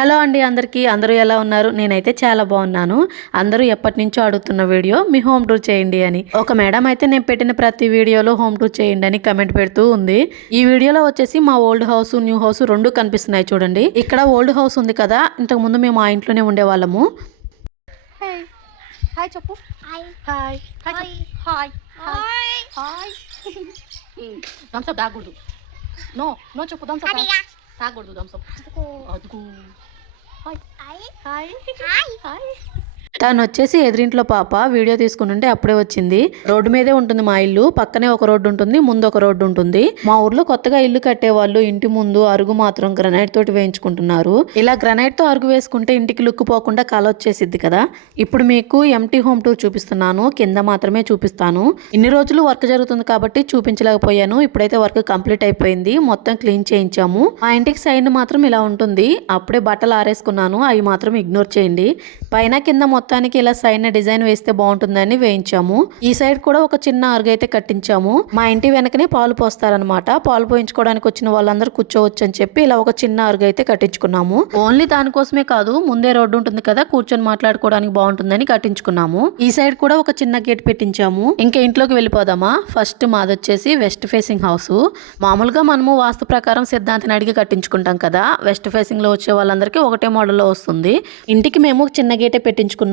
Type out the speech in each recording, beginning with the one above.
Hello అండి అందరికీ. అందరూ ఎలా ఉన్నారు? నేనైతే చాలా బాగున్నాను. అందరూ ఎప్పటి నుంచో అడుగుతున్న వీడియో మీ హోమ్ టూర్ చేయండి అని. ఒక మేడం అయితే నేను పెట్టిన ప్రతి వీడియోలో హోమ్ టూర్ చేయండి అని కమెంట్ పెడుతూ ఉంది. ఈ వీడియోలో వచ్చేసి మా ఓల్డ్ హౌస్ న్యూ హౌస్ రెండు కనిపిస్తున్నాయి చూడండి. ఇక్కడ ఓల్డ్ హౌస్ ఉంది కదా, ఇంతకు ముందు మేము ఆ ఇంట్లోనే ఉండేవాళ్ళము. హాయ్ చెప్పు. Hi hi hi hi hi. Thums Up తాగకూడదు. నో నో చెప్పు. థమ్స్ అప్ తాగకూడదు. థమ్స్ అప్ అదుగు. Hi hi hi hi. తను వచ్చేసి ఎదురింట్లో పాప వీడియో తీసుకుంటుంటే అప్పుడే వచ్చింది. రోడ్డు మీదే ఉంటుంది మా ఇల్లు. పక్కనే ఒక రోడ్డు ఉంటుంది, ముందు ఒక రోడ్డు ఉంటుంది. మా ఊర్లో కొత్తగా ఇల్లు కట్టే వాళ్ళు ఇంటి ముందు అరుగు మాత్రం గ్రనైట్ తోటి వేయించుకుంటున్నారు. ఇలా గ్రనైట్ తో అరుగు వేసుకుంటే ఇంటికి లుక్ పోకుండా కల వచ్చేసిద్ది కదా. ఇప్పుడు మీకు ఎంటీ హోమ్ టూర్ చూపిస్తున్నాను, కింద మాత్రమే చూపిస్తాను. ఇన్ని రోజులు వర్క్ జరుగుతుంది కాబట్టి చూపించలేకపోయాను. ఇప్పుడైతే వర్క్ కంప్లీట్ అయిపోయింది, మొత్తం క్లీన్ చేయించాము. మా ఇంటికి సైడ్ మాత్రం ఇలా ఉంటుంది. అప్పుడే బట్టలు ఆరేసుకున్నాను, అవి మాత్రం ఇగ్నోర్ చేయండి. పైన కింద మొత్తానికి ఇలా సైడ్ డిజైన్ వేస్తే బాగుంటుందని వేయించాము. ఈ సైడ్ కూడా ఒక చిన్న అరుగు అయితే కట్టించాము. మా ఇంటి వెనకనే పాలు పోస్తారనమాట. పాలు పోయించుకోవడానికి వచ్చిన వాళ్ళందరూ కూర్చోవచ్చు అని చెప్పి ఇలా ఒక చిన్న అరుగు అయితే కట్టించుకున్నాము. ఓన్లీ దానికోసమే కాదు, ముందే రోడ్డు ఉంటుంది కదా, కూర్చొని మాట్లాడుకోవడానికి బాగుంటుందని కట్టించుకున్నాము. ఈ సైడ్ కూడా ఒక చిన్న గేట్ పెట్టించాము. ఇంకా ఇంట్లోకి వెళ్ళిపోదామా. ఫస్ట్ మాది వచ్చేసి వెస్ట్ ఫేసింగ్ హౌస్. మామూలుగా మనము వాస్తు ప్రకారం సిద్ధాంతిని అడిగి కట్టించుకుంటాం కదా. వెస్ట్ ఫేసింగ్ లో వచ్చే వాళ్ళందరికీ ఒకటే మోడల్లో వస్తుంది. ఇంటికి మేము చిన్న గేటే పెట్టించుకున్నాము,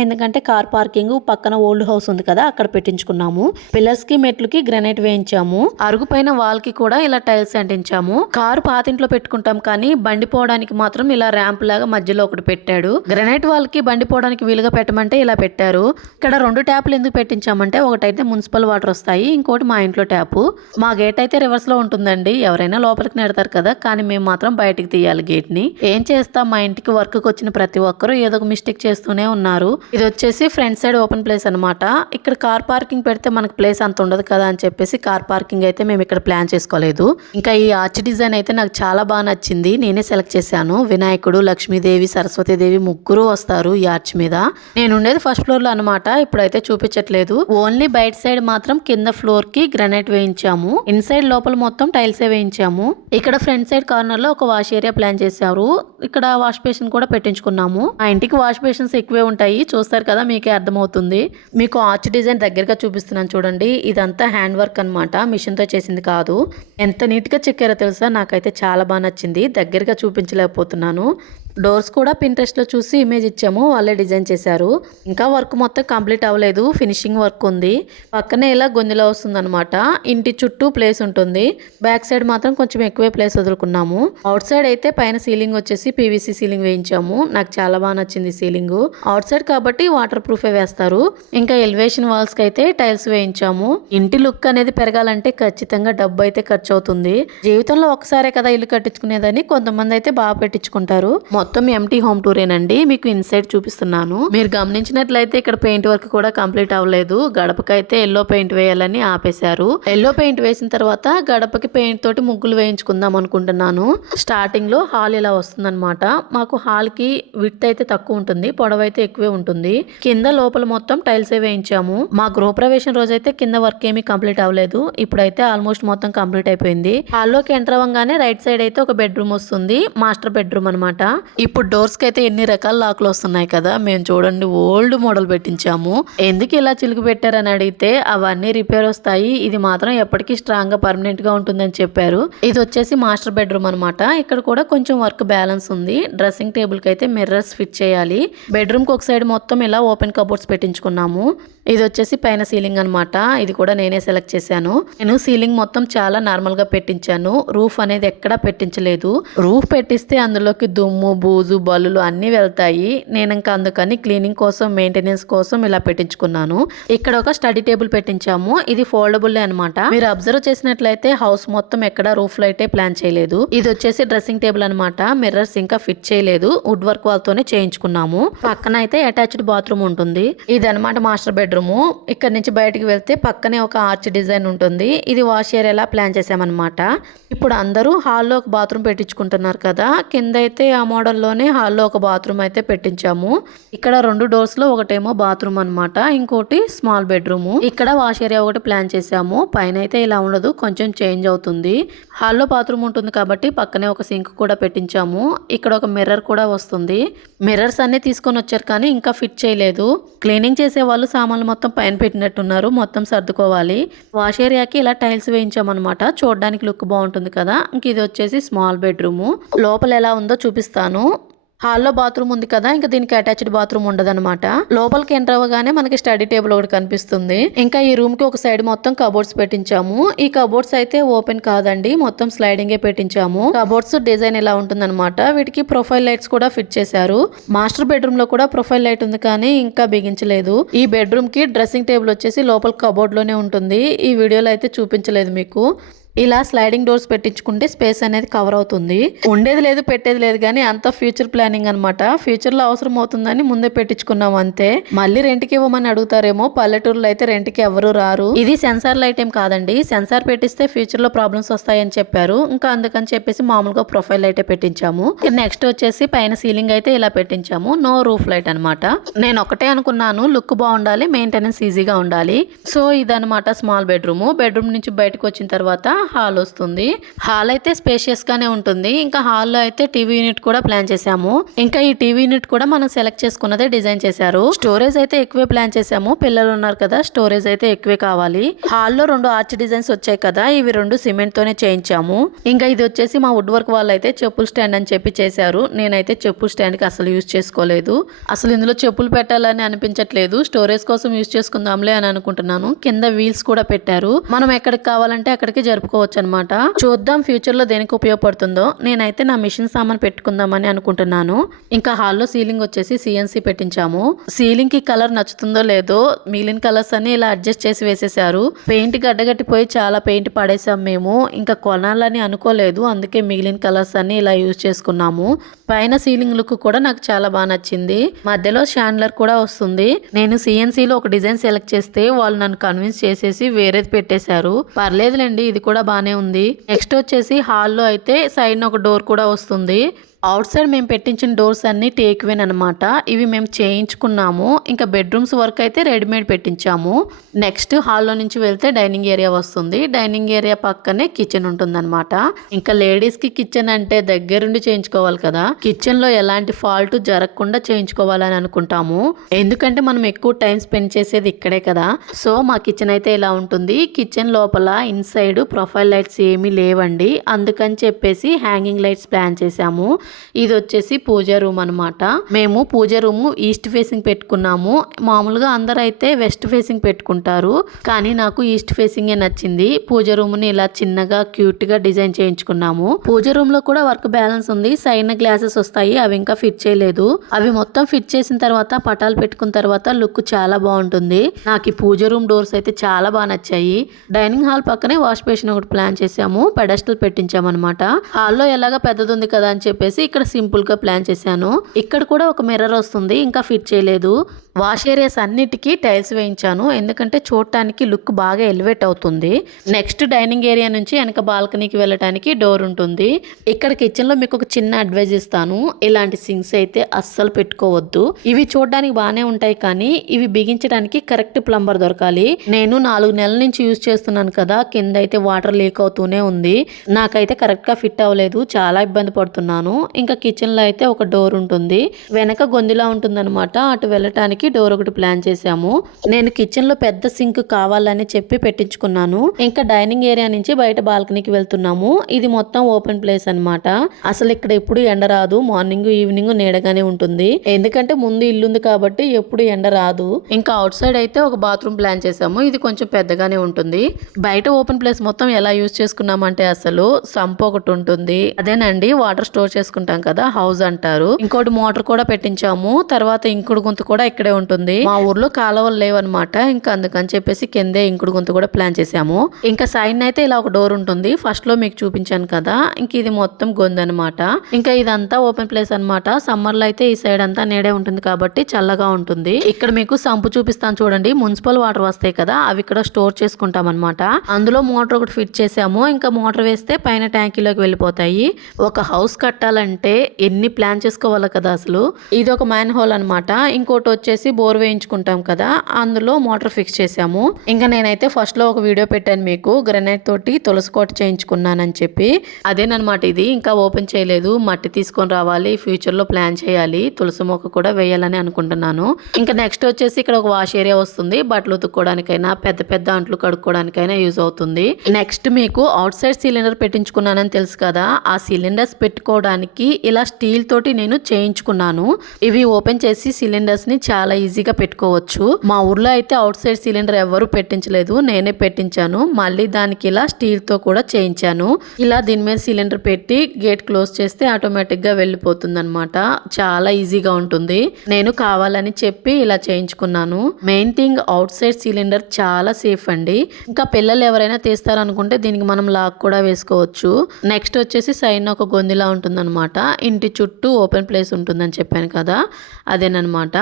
ఎందుకంటే కార్ పార్కింగ్ పక్కన ఓల్డ్ హౌస్ ఉంది కదా, అక్కడ పెట్టించుకున్నాము. పిల్లర్స్ కి మెట్లుకి గ్రానైట్ వేయించాము. అరుగు పైన వాల్ కి కూడా ఇలా టైల్స్ అంటించాము. కారు పాతింట్లో పెట్టుకుంటాం కానీ బండి పోవడానికి మాత్రం ఇలా ర్యాంప్ లాగా మధ్యలో ఒకటి పెట్టాడు. గ్రానైట్ వాల్ కి బండి పోవడానికి వీలుగా పెట్టమంటే ఇలా పెట్టారు. ఇక్కడ రెండు ట్యాపులు ఎందుకు పెట్టించామంటే ఒకటైతే మున్సిపల్ వాటర్ వస్తాయి, ఇంకోటి మా ఇంట్లో ట్యాపు. మా గేట్ అయితే రివర్స్ లో ఉంటుందండి. ఎవరైనా లోపలికి నెడతారు కదా, కానీ మేము మాత్రం బయటికి తీయాలి గేట్ ని. ఏం చేస్తాం, మా ఇంటికి వర్క్ వచ్చిన ప్రతి ఒక్కరు ఏదో ఒక మిస్టేక్ చేస్తూనే ఉన్నారు. ఇది వచ్చేసి ఫ్రంట్ సైడ్ ఓపెన్ ప్లేస్ అనమాట. ఇక్కడ కార్ పార్కింగ్ పెడితే మనకు ప్లేస్ అంత ఉండదు కదా అని చెప్పేసి కార్ పార్కింగ్ అయితే మేము ఇక్కడ ప్లాన్ చేసుకోలేదు. ఇంకా ఈ ఆర్చ్ డిజైన్ అయితే నాకు చాలా బాగా నచ్చింది, నేనే సెలెక్ట్ చేశాను. వినాయకుడు, లక్ష్మీదేవి, సరస్వతీదేవి ముగ్గురు వస్తారు ఈ ఆర్చ్ మీద. నేను ఉండేది ఫస్ట్ ఫ్లోర్ లో అనమాట, ఇప్పుడైతే చూపించట్లేదు. ఓన్లీ బయట సైడ్ మాత్రం కింద ఫ్లోర్ కి గ్రానైట్ వేయించాము. ఇన్సైడ్ లోపల మొత్తం టైల్స్ వేయించాము. ఇక్కడ ఫ్రంట్ సైడ్ కార్నర్ లో ఒక వాష్ ఏరియా ప్లాన్ చేశారు. ఇక్కడ వాష్ బేసిన్ కూడా పెట్టించుకున్నాము. ఆ ఇంటికి వాష్ బేసిన్స్ ఎక్కువే ఉంటాయి, చూస్తారు కదా, మీకే అర్థమవుతుంది. మీకు ఆర్చ్ డిజైన్ దగ్గరగా చూపిస్తున్నాను చూడండి. ఇదంతా హ్యాండ్ వర్క్ అనమాట, మిషన్ తో చేసింది కాదు. ఎంత నీట్ గా చెక్కారో తెలుసా, నాకైతే చాలా బాగా నచ్చింది. దగ్గరగా చూపించలేకపోతున్నాను. డోర్స్ కూడా పింట్రెస్ట్ లో చూసి ఇమేజ్ ఇచ్చాము, వాళ్ళే డిజైన్ చేశారు. ఇంకా వర్క్ మొత్తం కంప్లీట్ అవ్వలేదు, ఫినిషింగ్ వర్క్ ఉంది. పక్కనే ఇలా గొంతులో వస్తుంది అనమాట. ఇంటి చుట్టూ ప్లేస్ ఉంటుంది. బ్యాక్ సైడ్ మాత్రం కొంచెం ఎక్కువే ప్లేస్ వదులుకున్నాము. అవుట్ సైడ్ అయితే పైన సీలింగ్ వచ్చేసి పీవీసీ సీలింగ్ వేయించాము. నాకు చాలా బాగా నచ్చింది సీలింగ్. అవుట్ సైడ్ కాబట్టి వాటర్ ప్రూఫే వేస్తారు. ఇంకా ఎలివేషన్ వాల్స్ కి అయితే టైల్స్ వేయించాము. ఇంటి లుక్ అనేది పెరగాలంటే ఖచ్చితంగా డబ్బు అయితే ఖర్చు అవుతుంది. జీవితంలో ఒకసారే కదా ఇల్లు కట్టించుకునేదని కొంతమంది అయితే బాగా పెట్టించుకుంటారు. మొత్తం ఎంటీ హోమ్ టూరేనండి, మీకు ఇన్సైడ్ చూపిస్తున్నాను. మీరు గమనించినట్లయితే ఇక్కడ పెయింట్ వర్క్ కూడా కంప్లీట్ అవ్వలేదు. గడపకైతే ఎల్లో పెయింట్ వేయాలని ఆపేశారు. ఎల్లో పెయింట్ వేసిన తర్వాత గడపకి పెయింట్ తోటి ముగ్గులు వేయించుకుందాం అనుకుంటున్నాను. స్టార్టింగ్ లో హాల్ ఇలా వస్తుందన్నమాట. మాకు హాల్ కి విడ్త్ అయితే తక్కువ ఉంటుంది, పొడవు అయితే ఎక్కువే ఉంటుంది. కింద లోపల మొత్తం టైల్స్ వేయించాము. మా గృహప్రవేశం రోజైతే కింద వర్క్ ఏమీ కంప్లీట్ అవ్వలేదు. ఇప్పుడైతే ఆల్మోస్ట్ మొత్తం కంప్లీట్ అయిపోయింది. హాల్లోకి ఎంటర్ అవ్వగానే రైట్ సైడ్ అయితే ఒక బెడ్రూమ్ వస్తుంది, మాస్టర్ బెడ్రూమ్ అనమాట. ఇప్పుడు డోర్స్ కి అయితే ఎన్ని రకాల లాక్లు వస్తున్నాయి కదా. మేము చూడండి ఓల్డ్ మోడల్ పెట్టించాము. ఎందుకు ఇలా చిలుకు పెట్టారని అడిగితే అవన్నీ రిపేర్ వస్తాయి, ఇది మాత్రం ఎప్పటికీ స్ట్రాంగ్ గా పర్మనెంట్ గా ఉంటుందని చెప్పారు. ఇది వచ్చేసి మాస్టర్ బెడ్రూమ్ అనమాట. ఇక్కడ కూడా కొంచెం వర్క్ బ్యాలెన్స్ ఉంది. డ్రెస్సింగ్ టేబుల్ కి అయితే మిర్రర్స్ ఫిట్ చేయాలి. బెడ్రూమ్ కి ఒక సైడ్ మొత్తం ఇలా ఓపెన్ కబోర్డ్స్ పెట్టించుకున్నాము. ఇది వచ్చేసి పైన సీలింగ్ అనమాట. ఇది కూడా నేనే సెలెక్ట్ చేశాను. నేను సీలింగ్ మొత్తం చాలా నార్మల్ గా పెట్టించాను. రూఫ్ అనేది ఎక్కడా పెట్టించలేదు. రూఫ్ పెట్టిస్తే అందులోకి దుమ్ము, బూజు, బల్లులు అన్ని వెళ్తాయి. నేను ఇంకా అందుకని క్లీనింగ్ కోసం, మెయింటెనెన్స్ కోసం ఇలా పెట్టించుకున్నాను. ఇక్కడ ఒక స్టడీ టేబుల్ పెట్టించాము. ఇది ఫోల్డబుల్ అనమాట. మీరు అబ్జర్వ్ చేసినట్లయితే హౌస్ మొత్తం ఎక్కడ రూఫ్ లైటే ప్లాన్ చేయలేదు. ఇది వచ్చేసి డ్రెస్సింగ్ టేబుల్ అనమాట. మిర్రర్స్ ఇంకా ఫిట్ చేయలేదు, వుడ్ వర్క్ వాళ్ళతోనే చేయించుకున్నాము. పక్కన అయితే అటాచ్డ్ బాత్రూమ్ ఉంటుంది. ఇది అనమాట మాస్టర్ బెడ్రూమ్. బెడ్రూమ్. ఇక్కడ నుంచి బయటికి వెళ్తే పక్కనే ఒక ఆర్చ్ డిజైన్ ఉంటుంది. ఇది వాష్ ఏరియాలా ప్లాన్ చేసామన్నమాట. ఇప్పుడు అందరూ హాల్లో ఒక బాత్రూమ్ పెట్టించుకుంటున్నారు కదా, కింద అయితే ఆ మోడల్లోనే హాల్లో ఒక బాత్రూమ్ అయితే పెట్టించాము. ఇక్కడ 2 డోర్స్ లో ఒకటేమో బాత్రూమ్ అన్నమాట, ఇంకోటి స్మాల్ బెడ్రూమ్. ఇక్కడ వాష్ ఏరియా ఒకటి ప్లాన్ చేసాము. పైన అయితే ఇలా ఉండదు, కొంచెం చేంజ్ అవుతుంది. హాల్లో బాత్రూమ్ ఉంటుంది కాబట్టి పక్కనే ఒక సింక్ కూడా పెట్టించాము. ఇక్కడ ఒక మిర్రర్ కూడా వస్తుంది. మిర్రర్స్ అన్ని తీసుకొని వచ్చారు కానీ ఇంకా ఫిట్ చేయలేదు. క్లీనింగ్ చేసే వాళ్ళు సామాన్లు మొత్తం పైన పెట్టినట్టున్నారు, మొత్తం సర్దుకోవాలి. వాష్ ఏరియాకి ఇలా టైల్స్ వేయించామన్నమాట, చూడడానికి లుక్ బాగుంటుంది కదా. ఇంక ఇది వచ్చేసి స్మాల్ బెడ్రూమ్. లోపల ఎలా ఉందో చూపిస్తాను. హాల్లో బాత్రూమ్ ఉంది కదా, ఇంకా దీనికి అటాచ్డ్ బాత్రూమ్ ఉండదన్నమాట. లోపలికి ఎంటర్ అవ్వగానే మనకి స్టడీ టేబుల్ ఒకటి కనిపిస్తుంది. ఇంకా ఈ రూమ్ కి ఒక సైడ్ మొత్తం కబోర్డ్స్ పెట్టించాము. ఈ కబోర్డ్స్ అయితే ఓపెన్ కాదండి, మొత్తం స్లైడింగే పెట్టించాము. కబోర్డ్స్ డిజైన్ ఇలా ఉంటుందన్నమాట. వీటికి ప్రొఫైల్ లైట్స్ కూడా ఫిట్ చేశారు. మాస్టర్ బెడ్రూమ్ లో కూడా ప్రొఫైల్ లైట్ ఉంది కానీ ఇంకా బిగించలేదు. ఈ బెడ్రూమ్ కి డ్రెస్సింగ్ టేబుల్ వచ్చేసి లోపల కబోర్డ్ లోనే ఉంటుంది. ఈ వీడియోలో అయితే చూపించలేదు మీకు. ఇలా స్లైడింగ్ డోర్స్ పెట్టించుకుంటే స్పేస్ అనేది కవర్ అవుతుంది. ఉండేది లేదు పెట్టేది లేదు కానీ అంత ఫ్యూచర్ ప్లానింగ్ అనమాట. ఫ్యూచర్ లో అవసరం అవుతుందని ముందే పెట్టించుకున్నాం అంతే. మళ్ళీ రెంట్కి ఇవ్వమని అడుగుతారేమో, పల్లెటూరులో అయితే రెంట్కి ఎవరు రారు. ఇది సెన్సార్ లైట్ ఏం కాదండి, సెన్సార్ పెట్టిస్తే ఫ్యూచర్ లో ప్రాబ్లమ్స్ వస్తాయని చెప్పారు. ఇంకా అందుకని చెప్పేసి మామూలుగా ప్రొఫైల్ లైటే పెట్టించాము. నెక్స్ట్ వచ్చేసి పైన సీలింగ్ అయితే ఇలా పెట్టించాము, నో రూఫ్ లైట్ అనమాట. నేను ఒకటే అనుకున్నాను, లుక్ బాగుండాలి, మెయింటెనెన్స్ ఈజీగా ఉండాలి. సో ఇదనమాట స్మాల్ బెడ్రూమ్. బెడ్రూమ్ నుంచి బయటకు వచ్చిన తర్వాత హాల్ వస్తుంది. హాల్ అయితే స్పేషియస్ గానే ఉంటుంది. ఇంకా హాల్లో అయితే టీవీ యూనిట్ కూడా ప్లాన్ చేసాము. ఇంకా ఈ టీవీ యూనిట్ కూడా మనం సెలెక్ట్ చేసుకున్నదే డిజైన్ చేశారు. స్టోరేజ్ అయితే ఎక్కువే ప్లాన్ చేసాము, పిల్లలు ఉన్నారు కదా, స్టోరేజ్ అయితే ఎక్కువే కావాలి. హాల్లో 2 ఆర్చ్ డిజైన్స్ వచ్చాయి కదా, ఇవి 2 సిమెంట్ తోనే చేయించాము. ఇంకా ఇది వచ్చేసి మా వుడ్ వర్క్ వాళ్ళు అయితే చెప్పులు స్టాండ్ అని చెప్పి చేశారు. నేనైతే చెప్పులు స్టాండ్ కి అసలు యూజ్ చేసుకోలేదు. అసలు ఇందులో చెప్పులు పెట్టాలని అనిపించట్లేదు, స్టోరేజ్ కోసం యూజ్ చేసుకుందాంలే అని అనుకుంటున్నాను. కింద వీల్స్ కూడా పెట్టారు, మనం ఎక్కడికి కావాలంటే అక్కడికి జరుపుకోవచ్చు అనమాట. చూద్దాం ఫ్యూచర్ లో దేనికి ఉపయోగపడుతుందో. నేనైతే నా మిషన్ సామాన్ పెట్టుకుందామని అనుకుంటున్నాను. ఇంకా హాల్లో సీలింగ్ వచ్చేసి సిఎన్సి పెట్టించాము. సీలింగ్ కి కలర్ నచ్చుతుందో లేదో, మిగిలిన కలర్స్ అన్ని ఇలా అడ్జస్ట్ చేసి వేసేసారు. పెయింట్ గడ్డగట్టిపోయి చాలా పెయింట్ పడేసాం మేము. ఇంకా కొనాలని అనుకోలేదు, అందుకే మిగిలిన కలర్స్ అన్ని ఇలా యూజ్ చేసుకున్నాము. పైన సీలింగ్ లుక్ కూడా నాకు చాలా బాగా నచ్చింది. మధ్యలో షాండ్లర్ కూడా వస్తుంది. నేను సిఎన్సిలో ఒక డిజైన్ సెలెక్ట్ చేస్తే వాళ్ళు నన్ను కన్విన్స్ చేసేసి వేరేది పెట్టేశారు. పర్లేదులేండి, ఇది కూడా బానే ఉంది. నెక్స్ట్ వచ్చేసి హాల్లో అయితే సైడ్ ఒక డోర్ కూడా వస్తుంది. అవుట్ సైడ్ మేము పెట్టించిన డోర్స్ అన్ని టేక్వేన్ అనమాట. ఇవి మేము చేయించుకున్నాము. ఇంకా బెడ్రూమ్స్ వర్క్ అయితే రెడీమేడ్ పెట్టించాము. నెక్స్ట్ హాల్లో నుంచి వెళ్తే డైనింగ్ ఏరియా వస్తుంది. డైనింగ్ ఏరియా పక్కనే కిచెన్ ఉంటుందన్నమాట. ఇంకా లేడీస్ కి కిచెన్ అంటే దగ్గరుండి చేయించుకోవాలి కదా, కిచెన్ లో ఎలాంటి ఫాల్ట్ జరగకుండా చేయించుకోవాలని అనుకుంటాము. ఎందుకంటే మనం ఎక్కువ టైం స్పెండ్ చేసేది ఇక్కడే కదా. సో మా కిచెన్ అయితే ఇలా ఉంటుంది. కిచెన్ లోపల ఇన్సైడ్ ప్రొఫైల్ లైట్స్ ఏమీ లేవండి, అందుకని చెప్పేసి హ్యాంగింగ్ లైట్స్ ప్లాన్ చేసాము. ఇది వచ్చేసి పూజ రూమ్ అనమాట. మేము పూజ రూమ్ ఈస్ట్ ఫేసింగ్ పెట్టుకున్నాము. మామూలుగా అందరూ అయితే వెస్ట్ ఫేసింగ్ పెట్టుకుంటారు, కానీ నాకు ఈస్ట్ ఫేసింగే నచ్చింది. పూజ రూమ్ ని ఇలా చిన్నగా క్యూట్ గా డిజైన్ చేయించుకున్నాము. పూజ రూమ్ లో కూడా వర్క్ బ్యాలెన్స్ ఉంది. సైడ్ గ్లాసెస్ వస్తాయి, అవి ఇంకా ఫిట్ చేయలేదు. అవి మొత్తం ఫిట్ చేసిన తర్వాత పటాలు పెట్టుకున్న తర్వాత లుక్ చాలా బాగుంటుంది. నాకు ఈ పూజ రూమ్ డోర్స్ అయితే చాలా బాగా నచ్చాయి. డైనింగ్ హాల్ పక్కనే వాష్ బేసిన్ ఒకటి ప్లాన్ చేసాము, పెడస్టల్ పెట్టించాము అనమాట. హాల్లో ఎలాగా పెద్దది ఉంది కదా అని చెప్పేసి ఇక్కడ సింపుల్ గా ప్లాన్ చేశాను. ఇక్కడ కూడా ఒక మిర్రర్ వస్తుంది, ఇంకా ఫిట్ చేయలేదు. వాష్ ఏరియాస్ అన్నిటికీ టైల్స్ వేయించాను, ఎందుకంటే చూడటానికి లుక్ బాగా ఎలివేట్ అవుతుంది. నెక్స్ట్ డైనింగ్ ఏరియా నుంచి వెనక బాల్కనీకి వెళ్ళటానికి డోర్ ఉంటుంది. ఇక్కడ కిచెన్ లో మీకు ఒక చిన్న అడ్వైజ్ ఇస్తాను, ఇలాంటి సింక్స్ అయితే అస్సలు పెట్టుకోవద్దు. ఇవి చూడడానికి బాగానే ఉంటాయి కానీ ఇవి బిగించడానికి కరెక్ట్ ప్లంబర్ దొరకాలి. నేను 4 నెలల నుంచి యూజ్ చేస్తున్నాను కదా, కింద అయితే వాటర్ లీక్ అవుతూనే ఉంది. నాకైతే కరెక్ట్ గా ఫిట్ అవ్వలేదు, చాలా ఇబ్బంది పడుతున్నాను. ఇంకా కిచెన్ లో అయితే ఒక డోర్ ఉంటుంది, వెనక గొంతులా ఉంటుంది అనమాట. అటు వెళ్ళటానికి డోర్ ఒకటి ప్లాన్ చేసాము. నేను కిచెన్ లో పెద్ద సింక్ కావాలని చెప్పి పెట్టించుకున్నాను. ఇంకా డైనింగ్ ఏరియా నుంచి బయట బాల్కనీకి వెళ్తున్నాము. ఇది మొత్తం ఓపెన్ ప్లేస్ అనమాట. అసలు ఇక్కడ ఎప్పుడు ఎండ రాదు, మార్నింగ్ ఈవినింగ్ నీడగానే ఉంటుంది. ఎందుకంటే ముందు ఇల్లుంది కాబట్టి ఎప్పుడు ఎండ రాదు. ఇంకా అవుట్ సైడ్ అయితే ఒక బాత్రూమ్ ప్లాన్ చేసాము. ఇది కొంచెం పెద్దగానే ఉంటుంది. బయట ఓపెన్ ప్లేస్ మొత్తం ఎలా యూజ్ చేసుకున్నామంటే అసలు సంప్ ఒకటి ఉంటుంది, అదేనండి వాటర్ స్టోర్ చేసుకున్నాం చేసుకుంటాం కదా హౌస్ అంటారు. ఇంకోటి మోటార్ కూడా పెట్టించాము. తర్వాత ఇంకుడు గుంత కూడా ఇక్కడే ఉంటుంది. మా ఊర్లో కాలువలు లేవన్నమాట. ఇంకా అందుకని చెప్పేసి కిందే ఇంకుడు గుంత కూడా ప్లాన్ చేసాము. ఇంకా సైడ్ అయితే ఇలా ఒక డోర్ ఉంటుంది. ఫస్ట్ లో మీకు చూపించాను కదా, ఇంక ఇది మొత్తం గొంతు అనమాట. ఇంకా ఇదంతా ఓపెన్ ప్లేస్ అనమాట. సమ్మర్ లో అయితే ఈ సైడ్ అంతా నీడే ఉంటుంది కాబట్టి చల్లగా ఉంటుంది. ఇక్కడ మీకు సంపు చూపిస్తాను చూడండి. మున్సిపల్ వాటర్ వస్తాయి కదా, అవి ఇక్కడ స్టోర్ చేసుకుంటాం అనమాట. అందులో మోటార్ ఒకటి ఫిట్ చేసాము. ఇంకా మోటార్ వేస్తే పైన ట్యాంకీలోకి వెళ్ళిపోతాయి. ఒక హౌస్ కట్టాలంటే ఎన్ని ప్లాన్ చేసుకోవాలి కదా అసలు. ఇది ఒక మ్యాన్ హోల్ అనమాట. ఇంకోటి వచ్చేసి బోర్ వేయించుకుంటాం కదా, అందులో మోటార్ ఫిక్స్ చేసాము. ఇంకా నేనైతే ఫస్ట్ లో ఒక వీడియో పెట్టాను మీకు, గ్రనైట్ తోటి తులసి కోట చేయించుకున్నానని చెప్పి. అదేనమాట ఇది. ఇంకా ఓపెన్ చేయలేదు. మట్టి తీసుకొని రావాలి, ఫ్యూచర్ లో ప్లాన్ చేయాలి. తులసి మొక్క కూడా వేయాలని అనుకుంటున్నాను. ఇంకా నెక్స్ట్ వచ్చేసి ఇక్కడ ఒక వాష్ ఏరియా వస్తుంది. బట్టలు ఉతుక్కోవడానికైనా పెద్ద పెద్ద అంట్లు కడుక్కోవడానికైనా యూజ్ అవుతుంది. నెక్స్ట్ మీకు అవుట్ సైడ్ సిలిండర్ పెట్టించుకున్నానని తెలుసు కదా, ఆ సిలిండర్స్ పెట్టుకోవడానికి ఇలా స్టీల్ తోటి నేను చేయించుకున్నాను. ఇవి ఓపెన్ చేసి సిలిండర్స్ ని చాలా ఈజీగా పెట్టుకోవచ్చు. మా ఊర్లో అయితే అవుట్ సైడ్ సిలిండర్ ఎవరు పెట్టించలేదు, నేనే పెట్టించాను. మళ్ళీ దానికి ఇలా స్టీల్ తో కూడా చేయించాను. ఇలా దీని మీద సిలిండర్ పెట్టి గేట్ క్లోజ్ చేస్తే ఆటోమేటిక్ గా వెళ్ళిపోతుంది అనమాట. చాలా ఈజీగా ఉంటుంది. నేను కావాలని చెప్పి ఇలా చేయించుకున్నాను. Main thing out side cylinder చాలా సేఫ్ అండి. ఇంకా పిల్లలు ఎవరైనా తీస్తారనుకుంటే దీనికి మనం లాక్ కూడా వేసుకోవచ్చు. నెక్స్ట్ వచ్చేసి సైడ్ ఒక గొంతులా ఉంటుందన్నమాట. ఇంటి చుట్టూ ఓపెన్ ప్లేస్ ఉంటుందని చెప్పాను కదా, అదేనమాట.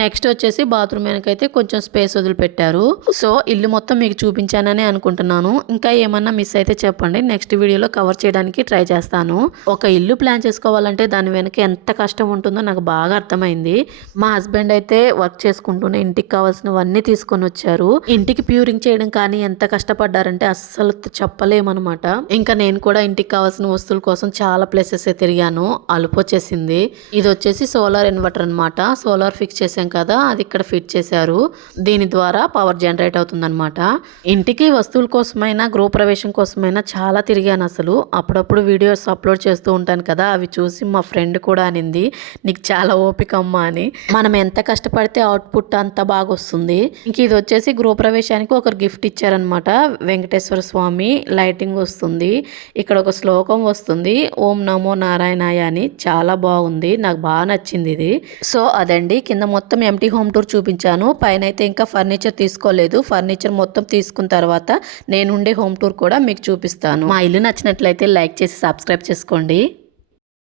నెక్స్ట్ వచ్చేసి బాత్రూమ్ వెనకైతే కొంచెం స్పేస్ వదిలిపెట్టారు. సో ఇల్లు మొత్తం మీకు చూపించానని అనుకుంటున్నాను. ఇంకా ఏమన్నా మిస్ అయితే చెప్పండి, నెక్స్ట్ వీడియోలో కవర్ చేయడానికి ట్రై చేస్తాను. ఒక ఇల్లు ప్లాన్ చేసుకోవాలంటే దాని వెనక ఎంత కష్టం ఉంటుందో నాకు బాగా అర్థమైంది. మా హస్బెండ్ అయితే వర్క్ చేసుకుంటూనే ఇంటికి కావాల్సినవన్నీ తీసుకొని వచ్చారు. ఇంటికి ప్యూరింగ్ చేయడం కానీ ఎంత కష్టపడ్డారంటే అస్సలు చెప్పలేమన్నమాట. ఇంకా నేను కూడా ఇంటికి కావాల్సిన వస్తువుల కోసం చాలా ప్లేసెస్ తిరిగాను, అలుపు వచ్చేసింది. ఇది వచ్చేసి సోలార్ ఇన్వర్టర్ అనమాట. సోలార్ ఫిక్స్ చేసి కదా, అది ఇక్కడ ఫిట్ చేశారు. దీని ద్వారా పవర్ జనరేట్ అవుతుందన్నమాట. ఇంటికి వస్తువుల కోసమైనా గృహప్రవేశం కోసమైనా చాలా తిరిగాను అసలు. అప్పుడప్పుడు వీడియోస్ అప్లోడ్ చేస్తూ ఉంటాను కదా, అవి చూసి మా ఫ్రెండ్ కూడా అనింది, నీకు చాలా ఓపిక అమ్మా అని. మనం ఎంత కష్టపడితే అవుట్పుట్ అంత బాగా వస్తుంది. ఇంక ఇది వచ్చేసి గృహప్రవేశానికి ఒకరు గిఫ్ట్ ఇచ్చారనమాట. వెంకటేశ్వర స్వామి లైటింగ్ వస్తుంది. ఇక్కడ ఒక శ్లోకం వస్తుంది, ఓం నమో నారాయణాయ అని. చాలా బాగుంది, నాకు బాగా నచ్చింది ఇది. సో అదండి, కింద మొత్తం ఎంటీ హోమ్ టూర్ చూపించాను. పైన అయితే ఇంకా ఫర్నిచర్ తీసుకోలేదు. ఫర్నిచర్ మొత్తం తీసుకున్న తర్వాత నేను ఉండే హోమ్ టూర్ కూడా మీకు చూపిస్తాను. మా ఇల్లు నచ్చినట్లయితే లైక్ చేసి సబ్స్క్రైబ్ చేసుకోండి.